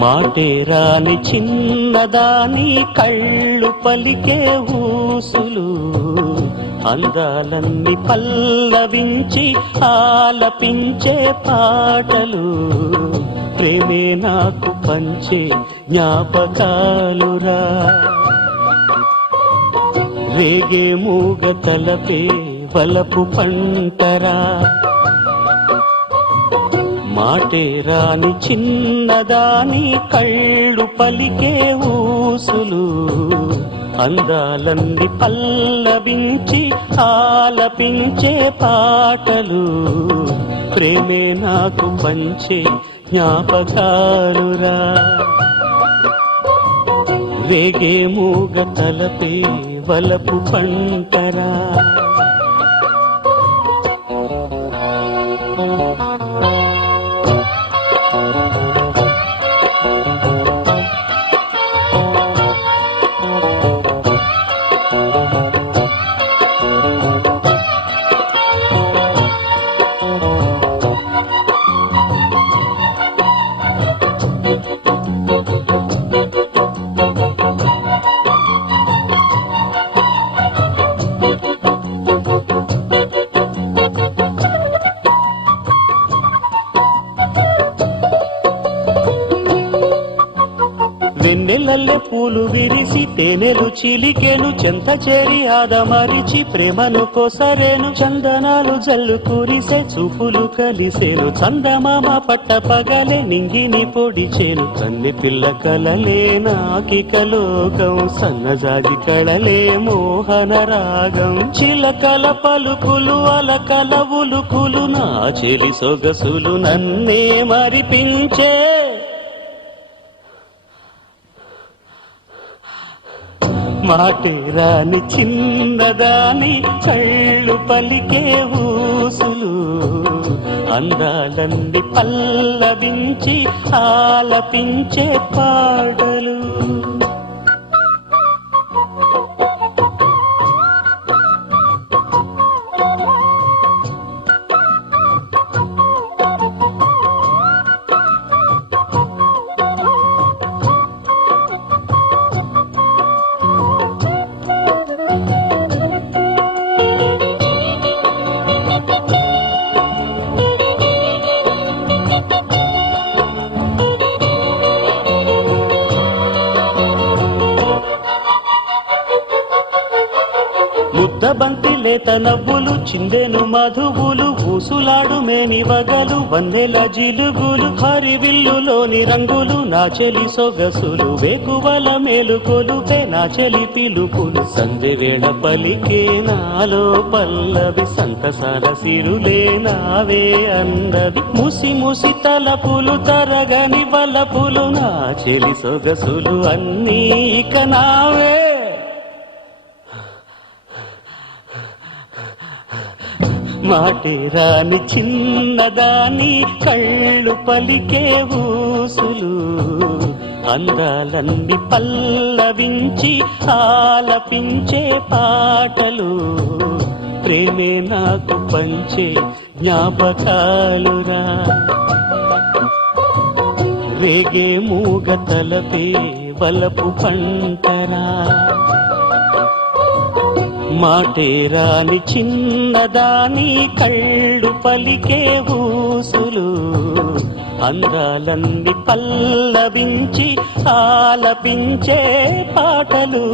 మాటే రాని చిన్నదాని కళ్ళు పలికే ఊసులు అందాలన్నీ పల్లవించి ఆలపించే పాటలు ప్రేమే నాకు పంచే జ్ఞాపకాలురా రేగే మూగ తలపే వలపు పంటరా మాటే రాని చిన్నదాని కళ్ళు పలికే ఊసులు అందాలన్నీ పల్లవించి ఆలపించే పాటలు ప్రేమే నాకు పంచే జ్ఞాపకాలురా రేగే మూగ తలపే వలపు పంటరా వెన్నెలల్లె పూలు విరిసి తేనెలు చిలికెను చెంత చేరి ఆదమరిచి ప్రేమను కొసరేను చందనాలు జల్లు కురిసే చూపులు కలిసేను చందమామ పట్ట పగలే నింగిని పొడిచేను కన్ని పిల్ల కలలే నాకిక లోకం సన్నజాజి కళలే మోహన రాగం చిలకల పలుకులు అలకల ఉలుకులు నా చెలి సొగసులు నన్నే మరిపించే మాటే రాని చిన్నదాని కళ్ళు పలికే ఊసులు అందాలన్నీ పల్లవించి ఆలపించే పాటలు ముద్దబంతి లేత నవ్వులు చిందెను మధువులు ఊసులాడు మేని వగలు వన్నెల జిలుగులు హరివిల్లులోని రంగులు నా చెలి సొగసులు వేకువల మేలుకొలుపే నా చెలి పిలుపులు సంధ్య వేళ పలికే నాలో పల్లవి సంతసాల సిరులే నావే అన్నది ముసి ముసి తలపులు తరగని వలపులు నా చెలి సొగసులు అన్నీ ఇక నావే మాటే రాని చిన్నదాని కళ్ళు పలికే ఊసులు అందాలన్నీ పల్లవించి ఆలపించే పాటలు ప్రేమే నాకు పంచే జ్ఞాపకాలురా రేగే మూగ తలపే వలపు పంటరా మాటే రాని చిన్నదాని కళ్ళు పలికే ఊసులు అందాలన్నీ పల్లవించి ఆలపించే పాటలు